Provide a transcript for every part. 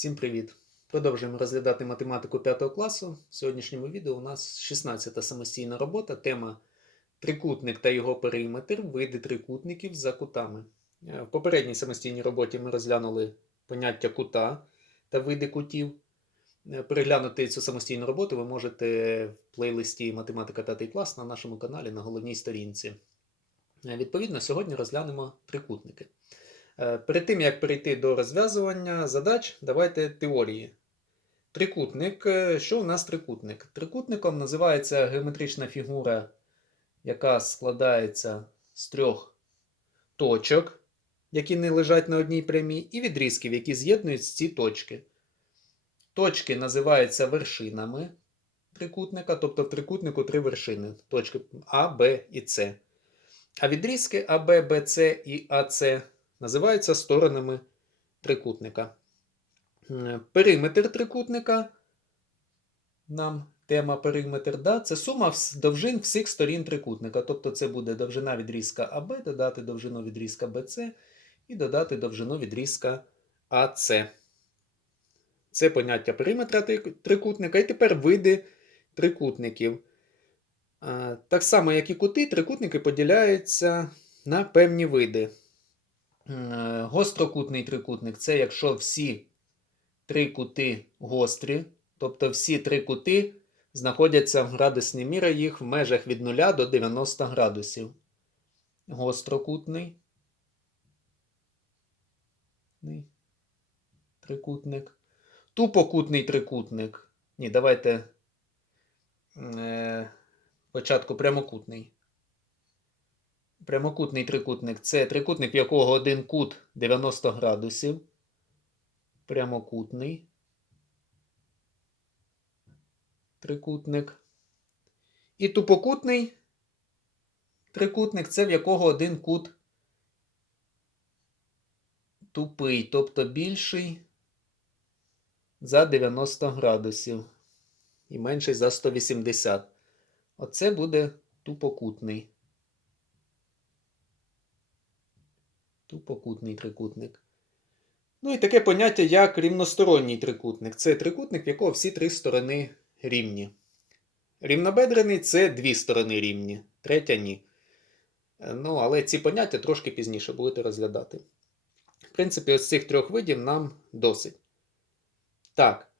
Всім привіт! Продовжуємо розглядати математику 5 класу. В сьогоднішньому відео у нас 16-та самостійна робота. Тема трикутник та його периметр, види трикутників за кутами. Е, В попередній самостійній роботі ми розглянули поняття кута та види кутів. Е, Переглянути цю самостійну роботу ви можете в плейлисті Математика 5 клас на нашому каналі на головній сторінці. Е, Відповідно, сьогодні розглянемо трикутники. Е, Перед тим, як перейти до розв'язування задач, давайте теорії. Трикутник. Е, Що у нас трикутник? Трикутником називається геометрична фігура, яка складається з трьох точок, які не лежать на одній прямій, і відрізків, які з'єднують ці точки. Точки називаються вершинами трикутника, тобто в трикутнику три вершини: точки А, Б і С. А відрізки АБ, БЦ і АЦ називаються сторонами трикутника. Периметр трикутника. Нам тема периметр, да, це сума довжин всіх сторін трикутника. Тобто це буде довжина відрізка АБ, додати довжину відрізка БЦ і додати довжину відрізка АЦ. Це поняття периметра трикутника. І тепер види трикутників. Так само, як і кути, трикутники поділяються на певні види. Е, Гострокутний трикутник це якщо всі три кути гострі, тобто всі три кути знаходяться в градусній мірі їх в межах від 0 до 90 градусів. Гострокутний трикутник. Тупокутний трикутник. Ні, давайте е, спочатку прямокутний. Прямокутний трикутник це трикутник, в якого один кут 90 градусів. Прямокутний трикутник. І тупокутний трикутник це в якого один кут тупий, тобто більший за 90 градусів і менший за 180. Оце буде тупокутний. Тупокутний трикутник. Ну і таке поняття, як рівносторонній трикутник. Це трикутник, в якого всі три сторони рівні. Рівнобедрений це дві сторони рівні, третя ні. Ну, але ці поняття трошки пізніше будете розглядати. В принципі, ось цих трьох видів нам досить. Так.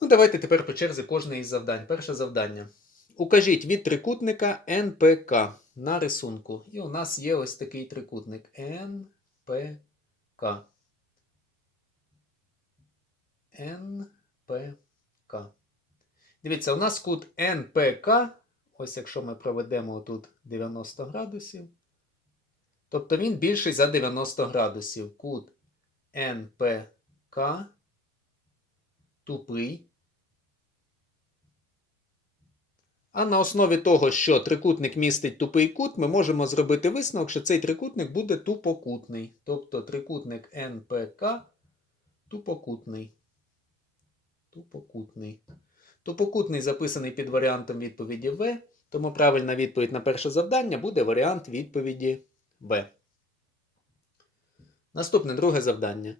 Ну, давайте тепер по черзі кожне із завдань. Перше завдання. Укажіть від трикутника НПК на рисунку. І у нас є ось такий трикутник НПК. НПК. Дивіться, у нас кут НПК. Ось якщо ми проведемо тут 90 градусів. Тобто він більший за 90 градусів. Кут НПК тупий. А на основі того, що трикутник містить тупий кут, ми можемо зробити висновок, що цей трикутник буде тупокутний. Тобто трикутник НПК тупокутний. Тупокутний. Тупокутний записаний під варіантом відповіді В, тому правильна відповідь на перше завдання буде варіант відповіді В. Наступне друге завдання.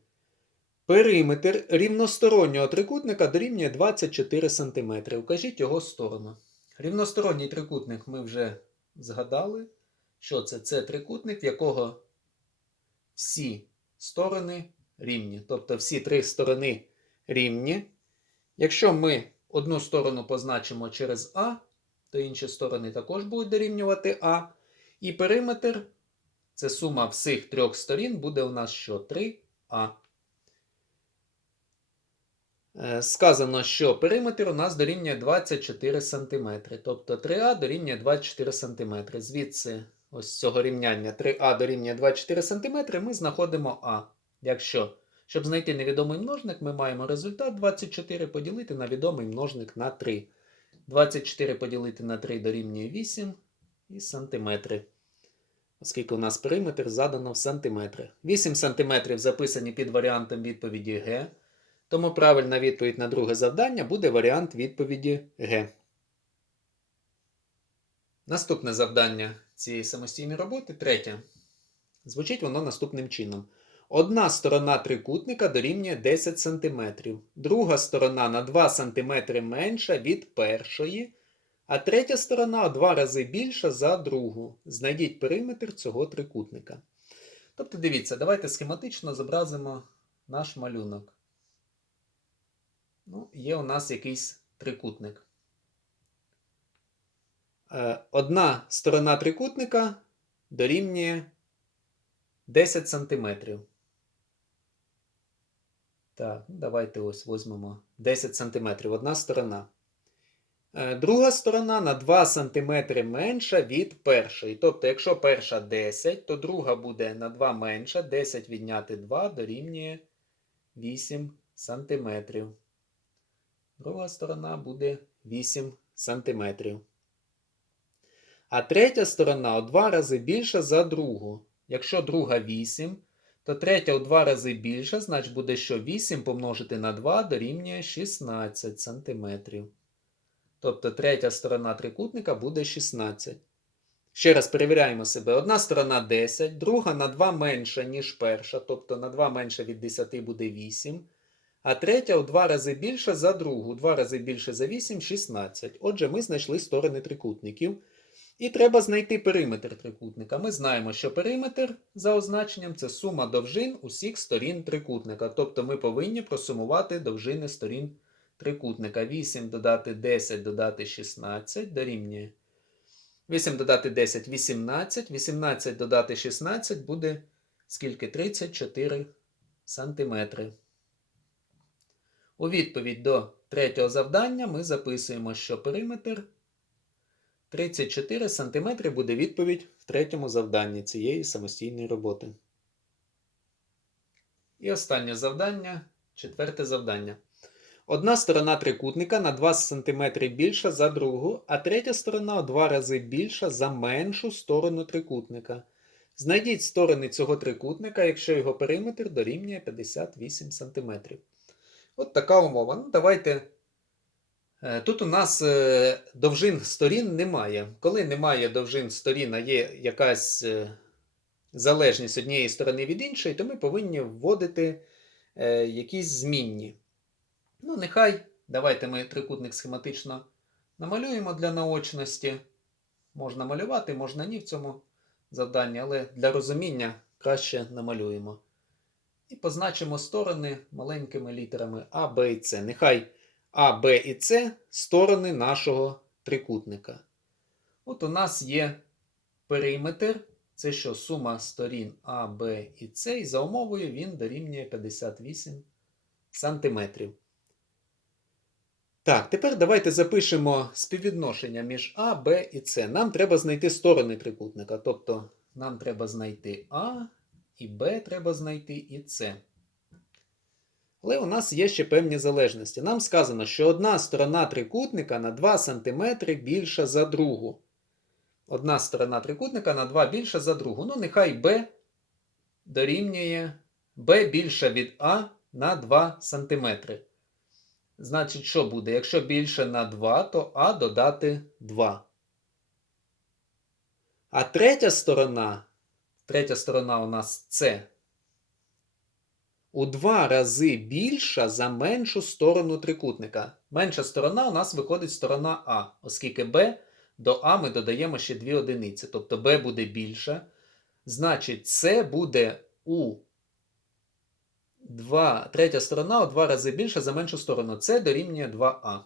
Периметр рівностороннього трикутника дорівнює 24 см. Укажіть його сторону. Рівносторонній трикутник ми вже згадали. Що це? Це трикутник, в якого всі сторони рівні. Тобто всі три сторони рівні. Якщо ми одну сторону позначимо через А, то інші сторони також будуть дорівнювати А. І периметр це сума всіх трьох сторін, буде у нас що? 3А. Е, Сказано, що периметр у нас дорівнює 24 см. Тобто 3А дорівнює 24 см. Звідси, ось цього рівняння 3А дорівнює 24 см, ми знаходимо А. Якщо, щоб знайти невідомий множник, ми маємо результат 24 поділити на відомий множник на 3. 24 поділити на 3 дорівнює 8 і сантиметри. Оскільки у нас периметр задано в сантиметри. 8 сантиметрів записані під варіантом відповіді Г. Тому правильна відповідь на друге завдання буде варіант відповіді Г. Наступне завдання цієї самостійної роботи третє. Звучить воно наступним чином. Одна сторона трикутника дорівнює 10 см, друга сторона на 2 см менша від першої, а третя сторона у два рази більша за другу. Знайдіть периметр цього трикутника. Тобто, дивіться, давайте схематично зобразимо наш малюнок. Ну, Є у нас якийсь трикутник. Е, Одна сторона трикутника дорівнює 10 см. Так, ну, давайте ось візьмемо 10 см одна сторона. Е, Друга сторона на 2 см менша від першої. Тобто, якщо перша 10, то друга буде на 2 менша. 10 відняти 2 дорівнює 8 см. Друга сторона буде 8 см. А третя сторона у 2 рази більша за другу. Якщо друга 8, то третя у 2 рази більша, значить буде, що 8 помножити на 2 дорівнює 16 см. Тобто третя сторона трикутника буде 16. Ще раз перевіряємо себе. Одна сторона 10, друга на 2 менша, ніж перша, тобто на 2 менше від 10 буде 8. А третя у 2 рази більша за другу. У 2 рази більше за 8 16. Отже, ми знайшли сторони трикутників. І треба знайти периметр трикутника. Ми знаємо, що периметр за означенням це сума довжин усіх сторін трикутника. Тобто ми повинні просумувати довжини сторін трикутника. 8 додати 10 додати 16 дорівнює. 8 додати 10 18. 18 додати 16 буде скільки? 34 сантиметри. У відповідь до третього завдання ми записуємо, що периметр 34 см буде відповідь в третьому завданні цієї самостійної роботи. І останнє завдання, четверте завдання. Одна сторона трикутника на 2 см більша за другу, а третя сторона у 2 рази більша за меншу сторону трикутника. Знайдіть сторони цього трикутника, якщо його периметр дорівнює 58 см. От така умова. Ну, давайте. Е, Тут у нас е, довжин сторін немає. Коли немає довжин сторін, а є якась е, залежність однієї сторони від іншої, то ми повинні вводити якісь змінні. Ну, нехай, давайте ми трикутник схематично намалюємо для наочності. Можна малювати, можна ні в цьому завданні, але для розуміння краще намалюємо. І позначимо сторони маленькими літерами А, Б і С. Нехай А, Б і С сторони нашого трикутника. От у нас є периметр. Це що сума сторін А, Б і С, і за умовою він дорівнює 58 сантиметрів. Так, тепер давайте запишемо співвідношення між А, Б і С. Нам треба знайти сторони трикутника. Тобто нам треба знайти А і Б треба знайти і С. Але у нас є ще певні залежності. Нам сказано, що одна сторона трикутника на 2 см більша за другу. Одна сторона трикутника на 2 більша за другу. Ну, нехай Б дорівнює Б більша від А на 2 см. Значить, що буде? Якщо більше на 2, то А додати 2. А третя сторона, третя сторона у нас С, у два рази більша за меншу сторону трикутника. Менша сторона у нас виходить сторона А, оскільки Б до А ми додаємо ще 2 одиниці. Тобто Б буде більша. Значить, С буде у 2, третя сторона у два рази більша за меншу сторону. Це дорівнює 2А.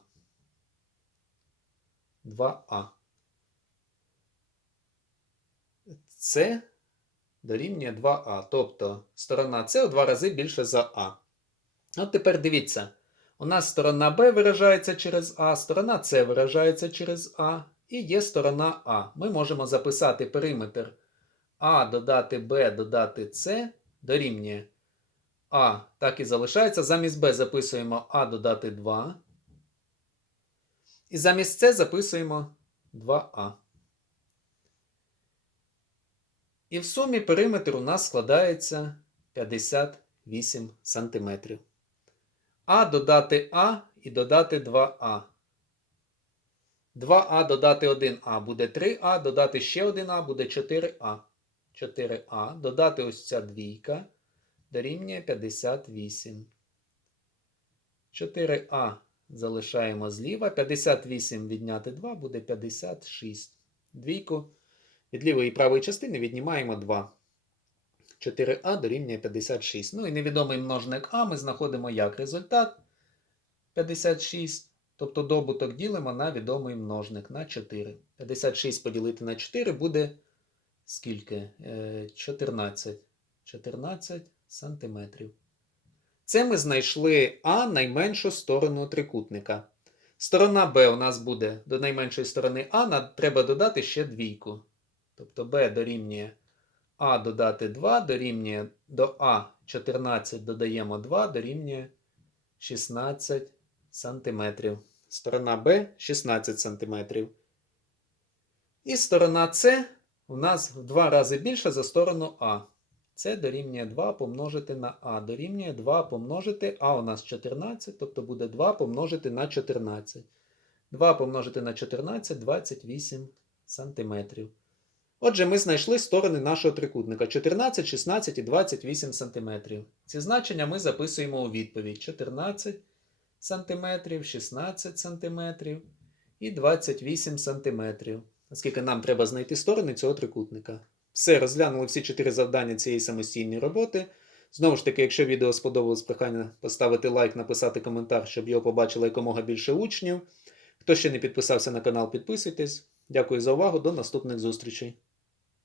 2А. Це дорівнює 2А. Тобто сторона С у два рази більше за А. От тепер дивіться. У нас сторона Б виражається через А, сторона С виражається через А. І є сторона А. Ми можемо записати периметр А додати Б додати С дорівнює А. Так і залишається. Замість Б записуємо А додати 2. І замість С записуємо 2А. І в сумі периметр у нас складається 58 см. А додати А і додати 2А. 2А додати 1А буде 3А, додати ще 1А буде 4А. 4А. Додати ось ця двійка. дорівнює 58. 4а залишаємо зліва. 58 відняти 2 буде 56. Двійку від лівої і правої частини віднімаємо 2. 4а дорівнює 56. Ну і невідомий множник а ми знаходимо як результат 56. Тобто добуток ділимо на відомий множник на 4. 56 поділити на 4 буде скільки? Е, 14. 14 сантиметрів. Це ми знайшли А найменшу сторону трикутника. Сторона Б у нас буде до найменшої сторони А, треба додати ще двійку. Тобто Б дорівнює А додати 2, дорівнює до А 14 додаємо 2, дорівнює 16 сантиметрів. Сторона Б 16 сантиметрів. І сторона С у нас в два рази більша за сторону А. Це дорівнює 2 помножити на А. Дорівнює 2 помножити, А у нас 14, тобто буде 2 помножити на 14. 2 помножити на 14 28 сантиметрів. Отже, ми знайшли сторони нашого трикутника 14, 16 і 28 сантиметрів. Ці значення ми записуємо у відповідь: 14 сантиметрів, 16 сантиметрів і 28 сантиметрів. Оскільки нам треба знайти сторони цього трикутника. Все, розглянули всі чотири завдання цієї самостійної роботи. Знову ж таки, якщо відео сподобалось, прохання поставити лайк, написати коментар, щоб його побачило якомога більше учнів. Хто ще не підписався на канал, підписуйтесь. Дякую за увагу, до наступних зустрічей.